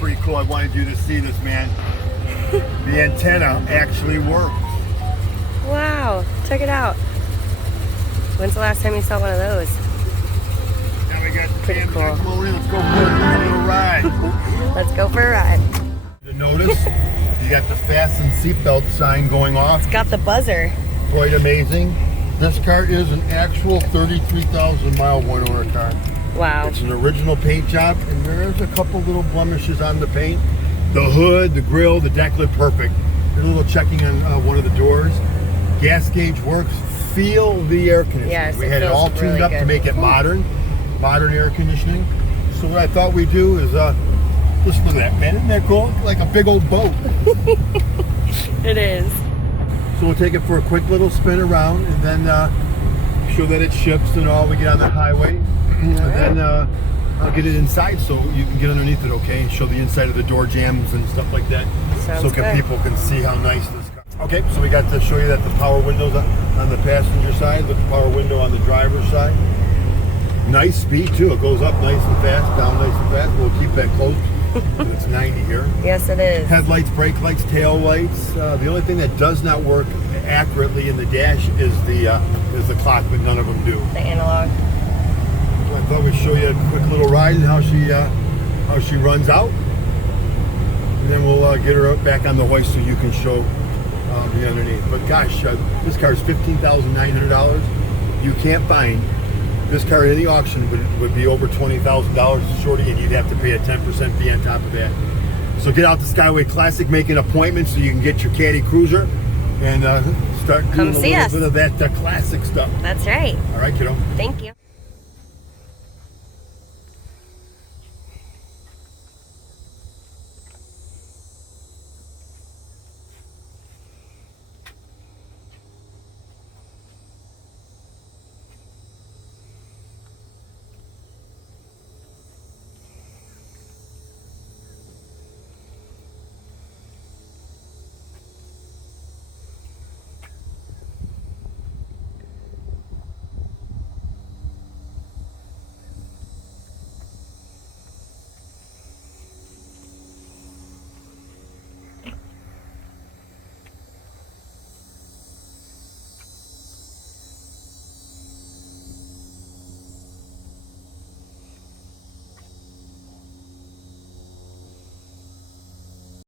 pretty cool. I wanted you to see this, man. The antenna actually works. Wow, check it out. When's the last time you saw one of those? Now we got the Pretty cam. cool. Come on in, let's go for a little ride. Let's go for a ride. To notice, you got the fasten seatbelt sign going off. It's got the buzzer. Quite amazing. This car is an actual 33,000 mile one owner car. Wow. It's an original paint job, and there's a couple little blemishes on the paint. The hood, the grille, the deck look perfect. There's a little checking on one of the doors. Gas gauge works. Feel the air conditioning. Yes, we had it all tuned really up good to make it modern air conditioning. So what I thought we'd do is, just look at that, man. Isn't that cool? Like a big old boat. It is. So we'll take it for a quick little spin around, and then show that it shifts and all. We get on the highway, and then I'll get it inside so you can get underneath it, okay? And show the inside of the door jambs and stuff like that. Sounds so good. people can see how nice this car is. Okay, so we got to show you that the power window's on the passenger side, with the power window on the driver's side. Nice speed too. It goes up nice and fast, down nice and fast. We'll keep that closed. It's 90 here. Yes, it is. Headlights, brake lights, tail lights. The only thing that does not work accurately in the dash is the clock, but none of them do. The analog. So I thought we'd show you a quick little ride and how she runs out, and then we'll get her back on the hoist so you can show the underneath. But gosh, this car is $15,900. You can't find this car in the auction would be over $20,000 shorty, and you'd have to pay a 10% fee on top of that. So get out to Skyway Classic, make an appointment so you can get your Caddy Cruiser and start doing a little bit of that classic stuff. That's right. All right, kiddo. Thank you.